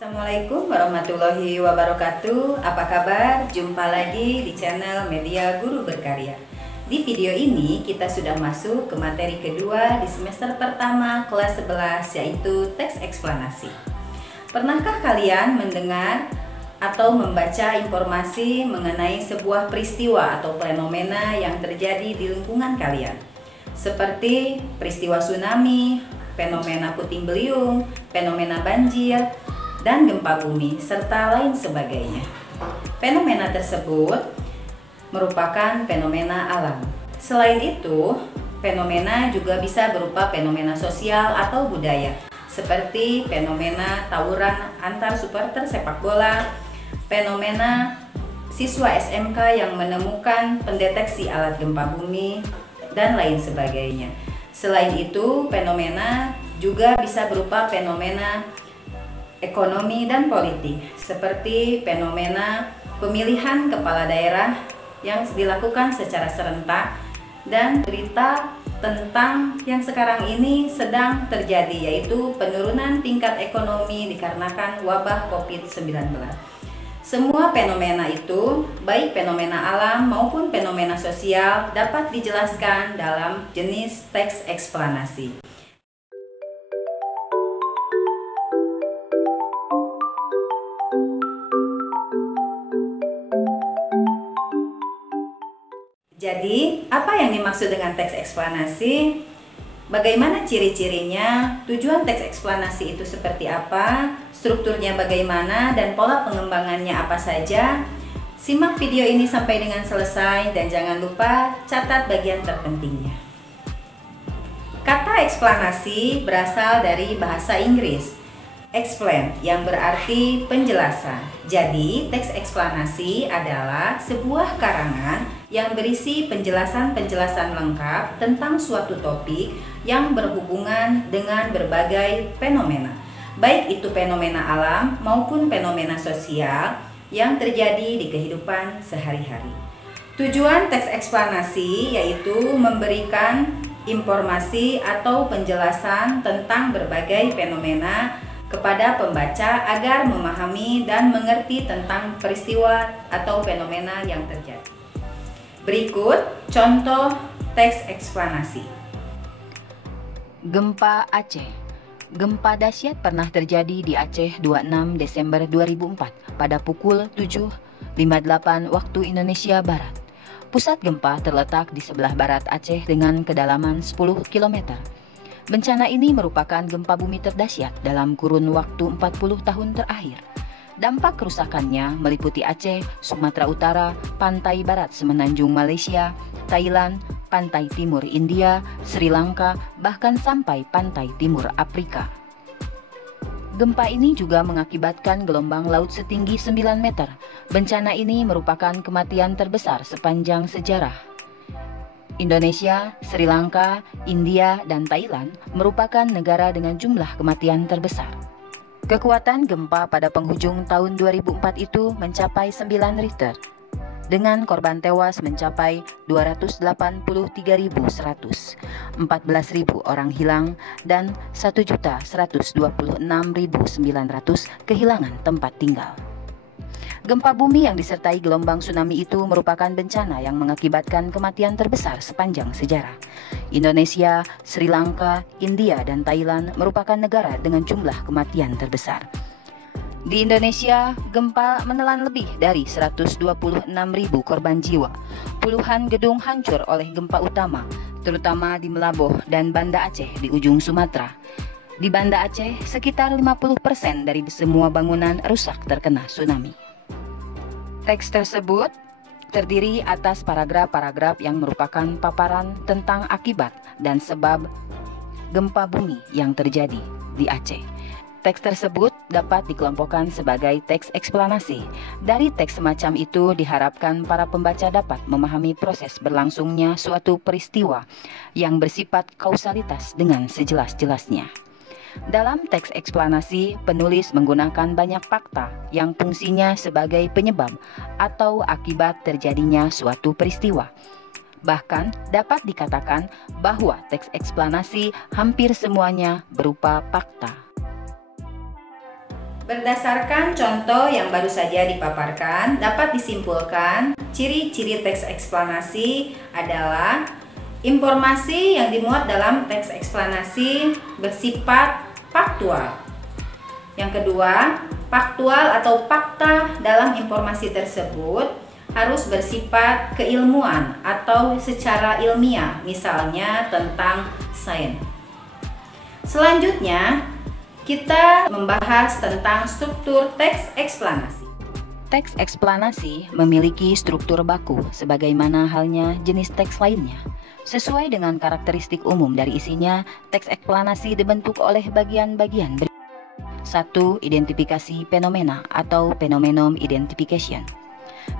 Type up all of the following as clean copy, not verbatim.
Assalamualaikum warahmatullahi wabarakatuh. Apa kabar? Jumpa lagi di channel Media Guru Berkarya. Di video ini kita sudah masuk ke materi kedua di semester pertama kelas 11, yaitu teks eksplanasi. Pernahkah kalian mendengar atau membaca informasi mengenai sebuah peristiwa atau fenomena yang terjadi di lingkungan kalian? Seperti peristiwa tsunami, fenomena puting beliung, fenomena banjir, dan gempa bumi, serta lain sebagainya. Fenomena tersebut merupakan fenomena alam. Selain itu, fenomena juga bisa berupa fenomena sosial atau budaya, seperti fenomena tawuran antar supporter sepak bola, fenomena siswa SMK yang menemukan pendeteksi alat gempa bumi, dan lain sebagainya. Selain itu, fenomena juga bisa berupa fenomena ekonomi dan politik, seperti fenomena pemilihan kepala daerah yang dilakukan secara serentak, dan berita tentang yang sekarang ini sedang terjadi, yaitu penurunan tingkat ekonomi dikarenakan wabah COVID-19. Semua fenomena itu, baik fenomena alam maupun fenomena sosial, dapat dijelaskan dalam jenis teks eksplanasi. Jadi, apa yang dimaksud dengan teks eksplanasi? Bagaimana ciri-cirinya? Tujuan teks eksplanasi itu seperti apa? Strukturnya bagaimana? Dan pola pengembangannya apa saja? Simak video ini sampai dengan selesai dan jangan lupa catat bagian terpentingnya. Kata eksplanasi berasal dari bahasa Inggris explain, yang berarti penjelasan. Jadi, teks eksplanasi adalah sebuah karangan yang berisi penjelasan-penjelasan lengkap tentang suatu topik yang berhubungan dengan berbagai fenomena, baik itu fenomena alam maupun fenomena sosial yang terjadi di kehidupan sehari-hari. Tujuan teks eksplanasi yaitu memberikan informasi atau penjelasan tentang berbagai fenomena kepada pembaca agar memahami dan mengerti tentang peristiwa atau fenomena yang terjadi. Berikut contoh teks eksplanasi. Gempa Aceh. Gempa dahsyat pernah terjadi di Aceh 26 Desember 2004 pada pukul 7.58 waktu Indonesia Barat. Pusat gempa terletak di sebelah barat Aceh dengan kedalaman 10 km. Bencana ini merupakan gempa bumi terdahsyat dalam kurun waktu 40 tahun terakhir. Dampak kerusakannya meliputi Aceh, Sumatera Utara, pantai barat semenanjung Malaysia, Thailand, pantai timur India, Sri Lanka, bahkan sampai pantai timur Afrika. Gempa ini juga mengakibatkan gelombang laut setinggi 9 meter. Bencana ini merupakan kematian terbesar sepanjang sejarah. Indonesia, Sri Lanka, India, dan Thailand merupakan negara dengan jumlah kematian terbesar. Kekuatan gempa pada penghujung tahun 2004 itu mencapai 9 Richter, dengan korban tewas mencapai 283.100, 14.000 orang hilang, dan 1.126.900 kehilangan tempat tinggal. Gempa bumi yang disertai gelombang tsunami itu merupakan bencana yang mengakibatkan kematian terbesar sepanjang sejarah. Indonesia, Sri Lanka, India, dan Thailand merupakan negara dengan jumlah kematian terbesar. Di Indonesia, gempa menelan lebih dari 126.000 korban jiwa. Puluhan gedung hancur oleh gempa utama, terutama di Melaboh dan Banda Aceh di ujung Sumatera. Di Banda Aceh, sekitar 50% dari semua bangunan rusak terkena tsunami. Teks tersebut terdiri atas paragraf-paragraf yang merupakan paparan tentang akibat dan sebab gempa bumi yang terjadi di Aceh. Teks tersebut dapat dikelompokkan sebagai teks eksplanasi. Dari teks semacam itu diharapkan para pembaca dapat memahami proses berlangsungnya suatu peristiwa yang bersifat kausalitas dengan sejelas-jelasnya. Dalam teks eksplanasi, penulis menggunakan banyak fakta yang fungsinya sebagai penyebab atau akibat terjadinya suatu peristiwa. Bahkan dapat dikatakan bahwa teks eksplanasi hampir semuanya berupa fakta. Berdasarkan contoh yang baru saja dipaparkan, dapat disimpulkan ciri-ciri teks eksplanasi adalah informasi yang dimuat dalam teks eksplanasi bersifat faktual. Yang kedua, faktual atau fakta dalam informasi tersebut harus bersifat keilmuan atau secara ilmiah, misalnya tentang sains. Selanjutnya, kita membahas tentang struktur teks eksplanasi. Teks eksplanasi memiliki struktur baku sebagaimana halnya jenis teks lainnya. Sesuai dengan karakteristik umum dari isinya, teks eksplanasi dibentuk oleh bagian-bagian. 1. Identifikasi fenomena atau phenomenon identification,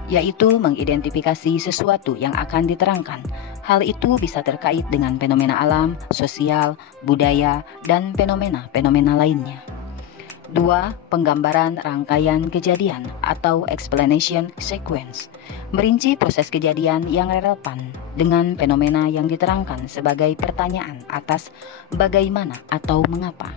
yaitu mengidentifikasi sesuatu yang akan diterangkan. Hal itu bisa terkait dengan fenomena alam, sosial, budaya, dan fenomena-fenomena lainnya. 2. Penggambaran rangkaian kejadian atau explanation sequence, merinci proses kejadian yang relevan dengan fenomena yang diterangkan sebagai pertanyaan atas bagaimana atau mengapa.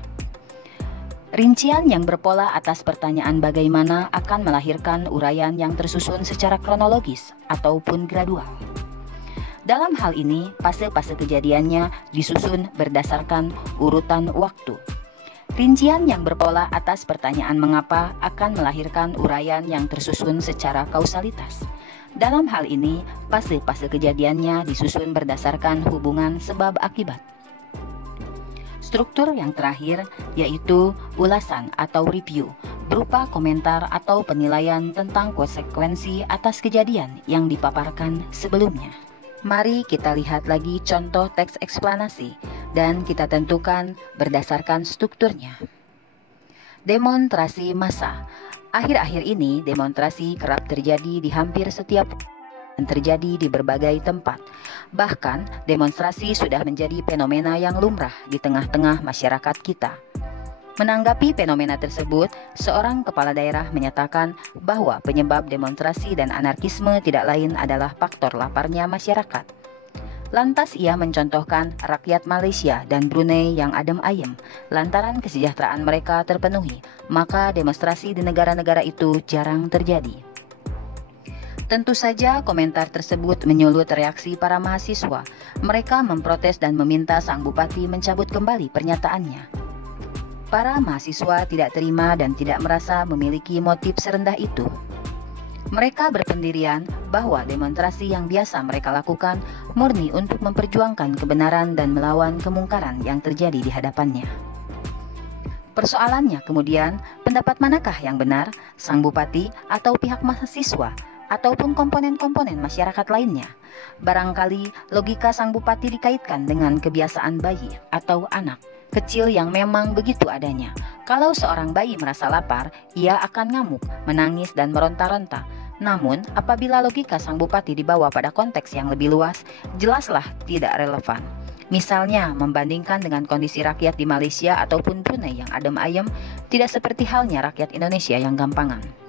Rincian yang berpola atas pertanyaan bagaimana akan melahirkan uraian yang tersusun secara kronologis ataupun gradual. Dalam hal ini, fase-fase kejadiannya disusun berdasarkan urutan waktu. Rincian yang berpola atas pertanyaan mengapa akan melahirkan uraian yang tersusun secara kausalitas. Dalam hal ini, fase-fase kejadiannya disusun berdasarkan hubungan sebab akibat. Struktur yang terakhir yaitu ulasan atau review, berupa komentar atau penilaian tentang konsekuensi atas kejadian yang dipaparkan sebelumnya. Mari kita lihat lagi contoh teks eksplanasi dan kita tentukan berdasarkan strukturnya. Demonstrasi massa. Akhir-akhir ini demonstrasi kerap terjadi di hampir setiap dan terjadi di berbagai tempat. Bahkan demonstrasi sudah menjadi fenomena yang lumrah di tengah-tengah masyarakat kita. Menanggapi fenomena tersebut, seorang kepala daerah menyatakan bahwa penyebab demonstrasi dan anarkisme tidak lain adalah faktor laparnya masyarakat. Lantas ia mencontohkan rakyat Malaysia dan Brunei yang adem ayem lantaran kesejahteraan mereka terpenuhi, maka demonstrasi di negara-negara itu jarang terjadi. Tentu saja komentar tersebut menyulut reaksi para mahasiswa. Mereka memprotes dan meminta sang bupati mencabut kembali pernyataannya. Para mahasiswa tidak terima dan tidak merasa memiliki motif serendah itu. Mereka berpendirian bahwa demonstrasi yang biasa mereka lakukan murni untuk memperjuangkan kebenaran dan melawan kemungkaran yang terjadi di hadapannya. Persoalannya kemudian, pendapat manakah yang benar, sang bupati atau pihak mahasiswa, ataupun komponen-komponen masyarakat lainnya? Barangkali logika sang bupati dikaitkan dengan kebiasaan bayi atau anak kecil yang memang begitu adanya. Kalau seorang bayi merasa lapar, ia akan ngamuk, menangis dan meronta-ronta. Namun, apabila logika sang bupati dibawa pada konteks yang lebih luas, jelaslah tidak relevan. Misalnya, membandingkan dengan kondisi rakyat di Malaysia ataupun Brunei yang adem ayem, tidak seperti halnya rakyat Indonesia yang gampangan.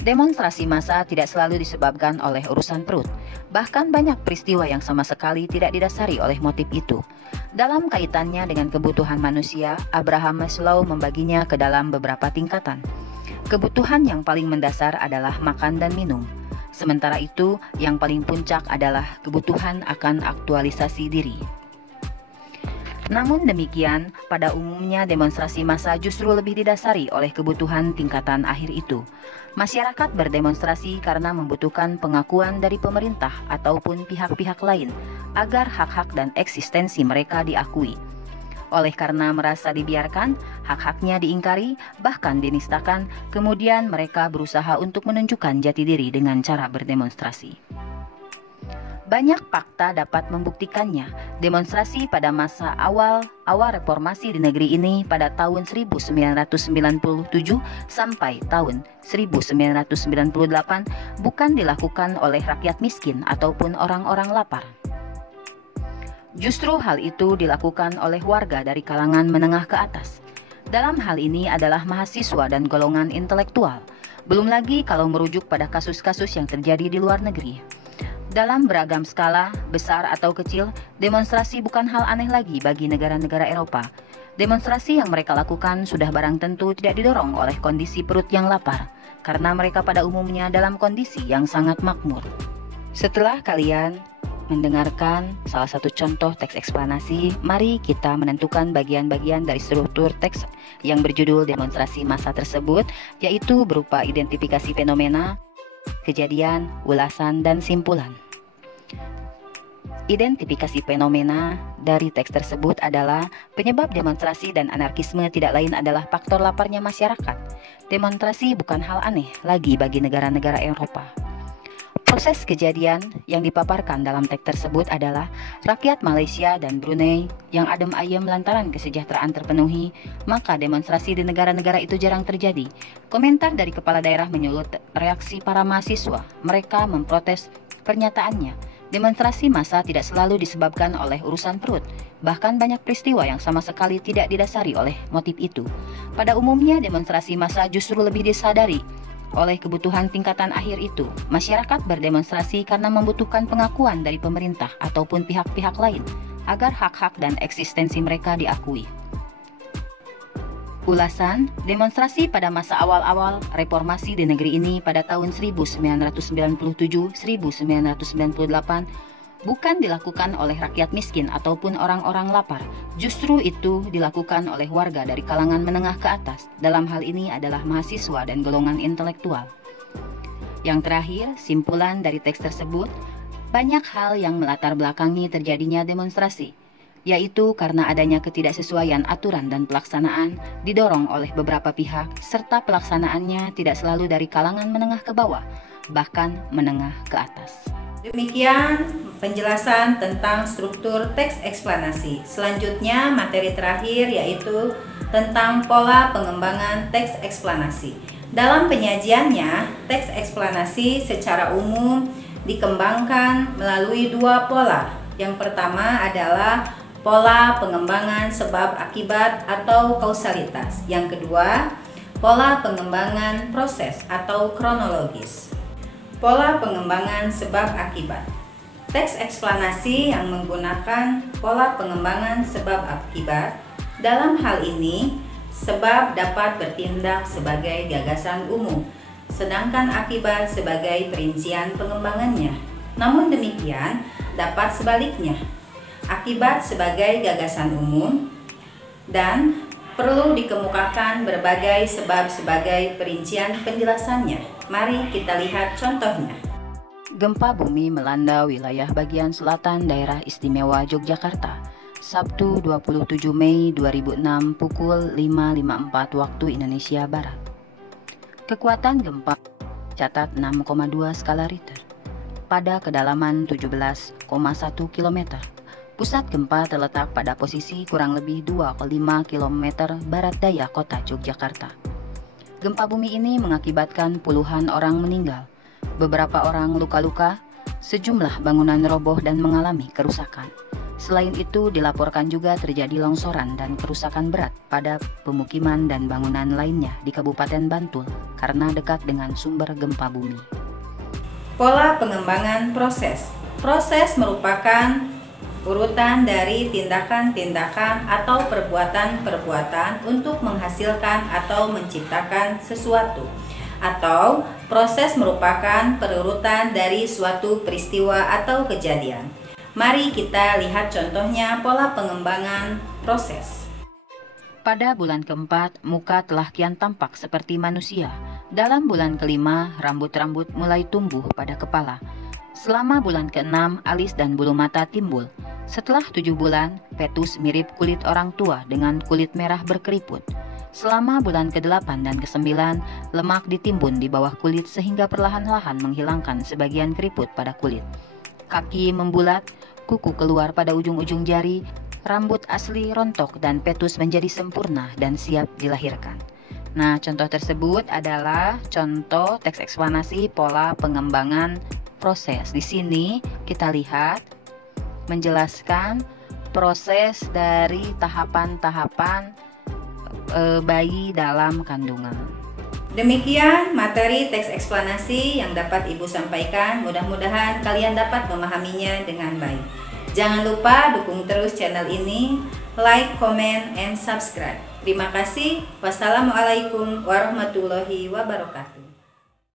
Demonstrasi massa tidak selalu disebabkan oleh urusan perut. Bahkan banyak peristiwa yang sama sekali tidak didasari oleh motif itu. Dalam kaitannya dengan kebutuhan manusia, Abraham Maslow membaginya ke dalam beberapa tingkatan. Kebutuhan yang paling mendasar adalah makan dan minum. Sementara itu, yang paling puncak adalah kebutuhan akan aktualisasi diri. Namun demikian, pada umumnya demonstrasi massa justru lebih didasari oleh kebutuhan tingkatan akhir itu. Masyarakat berdemonstrasi karena membutuhkan pengakuan dari pemerintah ataupun pihak-pihak lain agar hak-hak dan eksistensi mereka diakui. Oleh karena merasa dibiarkan, hak-haknya diingkari, bahkan dinistakan, kemudian mereka berusaha untuk menunjukkan jati diri dengan cara berdemonstrasi. Banyak fakta dapat membuktikannya. Demonstrasi pada masa awal reformasi di negeri ini pada tahun 1997 sampai tahun 1998 bukan dilakukan oleh rakyat miskin ataupun orang-orang lapar. Justru hal itu dilakukan oleh warga dari kalangan menengah ke atas. Dalam hal ini adalah mahasiswa dan golongan intelektual. Belum lagi kalau merujuk pada kasus-kasus yang terjadi di luar negeri. Dalam beragam skala, besar atau kecil, demonstrasi bukan hal aneh lagi bagi negara-negara Eropa. Demonstrasi yang mereka lakukan sudah barang tentu tidak didorong oleh kondisi perut yang lapar, karena mereka pada umumnya dalam kondisi yang sangat makmur. Setelah kalian mendengarkan salah satu contoh teks eksplanasi, mari kita menentukan bagian-bagian dari struktur teks yang berjudul demonstrasi massa tersebut, yaitu berupa identifikasi fenomena, kejadian, ulasan, dan simpulan. Identifikasi fenomena dari teks tersebut adalah penyebab demonstrasi dan anarkisme tidak lain adalah faktor laparnya masyarakat. Demonstrasi bukan hal aneh lagi bagi negara-negara Eropa. Proses kejadian yang dipaparkan dalam teks tersebut adalah rakyat Malaysia dan Brunei yang adem ayem lantaran kesejahteraan terpenuhi, maka demonstrasi di negara-negara itu jarang terjadi. Komentar dari kepala daerah menyulut reaksi para mahasiswa. Mereka memprotes pernyataannya. Demonstrasi massa tidak selalu disebabkan oleh urusan perut, bahkan banyak peristiwa yang sama sekali tidak didasari oleh motif itu. Pada umumnya demonstrasi massa justru lebih disadari oleh kebutuhan tingkatan akhir itu. Masyarakat berdemonstrasi karena membutuhkan pengakuan dari pemerintah ataupun pihak-pihak lain agar hak-hak dan eksistensi mereka diakui. Ulasan, demonstrasi pada masa awal-awal reformasi di negeri ini pada tahun 1997-1998 bukan dilakukan oleh rakyat miskin ataupun orang-orang lapar. Justru itu dilakukan oleh warga dari kalangan menengah ke atas. Dalam hal ini adalah mahasiswa dan golongan intelektual. Yang terakhir, simpulan dari teks tersebut, banyak hal yang melatar belakangi terjadinya demonstrasi, yaitu karena adanya ketidaksesuaian aturan dan pelaksanaan didorong oleh beberapa pihak, serta pelaksanaannya tidak selalu dari kalangan menengah ke bawah, bahkan menengah ke atas. Demikian penjelasan tentang struktur teks eksplanasi. Selanjutnya materi terakhir yaitu tentang pola pengembangan teks eksplanasi. Dalam penyajiannya, teks eksplanasi secara umum dikembangkan melalui dua pola. Yang pertama adalah pola pengembangan sebab akibat atau kausalitas. Yang kedua, pola pengembangan proses atau kronologis. Pola pengembangan sebab akibat. Teks eksplanasi yang menggunakan pola pengembangan sebab akibat, dalam hal ini sebab dapat bertindak sebagai gagasan umum, sedangkan akibat sebagai perincian pengembangannya. Namun demikian, dapat sebaliknya. Akibat sebagai gagasan umum dan perlu dikemukakan berbagai sebab sebagai perincian penjelasannya. Mari kita lihat contohnya. Gempa bumi melanda wilayah bagian selatan daerah istimewa Yogyakarta, Sabtu 27 Mei 2006 pukul 5.54 waktu Indonesia Barat. Kekuatan gempa catat 6,2 skala Richter pada kedalaman 17,1 km. Pusat gempa terletak pada posisi kurang lebih 2,5 km barat daya kota Yogyakarta. Gempa bumi ini mengakibatkan puluhan orang meninggal, beberapa orang luka-luka, sejumlah bangunan roboh dan mengalami kerusakan. Selain itu, dilaporkan juga terjadi longsoran dan kerusakan berat pada pemukiman dan bangunan lainnya di Kabupaten Bantul karena dekat dengan sumber gempa bumi. Pola pengembangan proses. Proses merupakan urutan dari tindakan-tindakan atau perbuatan-perbuatan untuk menghasilkan atau menciptakan sesuatu. Atau proses merupakan perurutan dari suatu peristiwa atau kejadian. Mari kita lihat contohnya pola pengembangan proses. Pada bulan keempat, muka telah kian tampak seperti manusia. Dalam bulan kelima, rambut-rambut mulai tumbuh pada kepala. Selama bulan keenam, alis dan bulu mata timbul. Setelah 7 bulan, fetus mirip kulit orang tua dengan kulit merah berkeriput. Selama bulan ke-8 dan ke-9, lemak ditimbun di bawah kulit sehingga perlahan-lahan menghilangkan sebagian keriput pada kulit. Kaki membulat, kuku keluar pada ujung-ujung jari, rambut asli rontok dan fetus menjadi sempurna dan siap dilahirkan. Nah, contoh tersebut adalah contoh teks eksplanasi pola pengembangan proses. Di sini kita lihat menjelaskan proses dari tahapan-tahapan bayi dalam kandungan. Demikian materi teks eksplanasi yang dapat Ibu sampaikan. Mudah-mudahan kalian dapat memahaminya dengan baik. Jangan lupa dukung terus channel ini, like, comment, and subscribe. Terima kasih. Wassalamualaikum warahmatullahi wabarakatuh.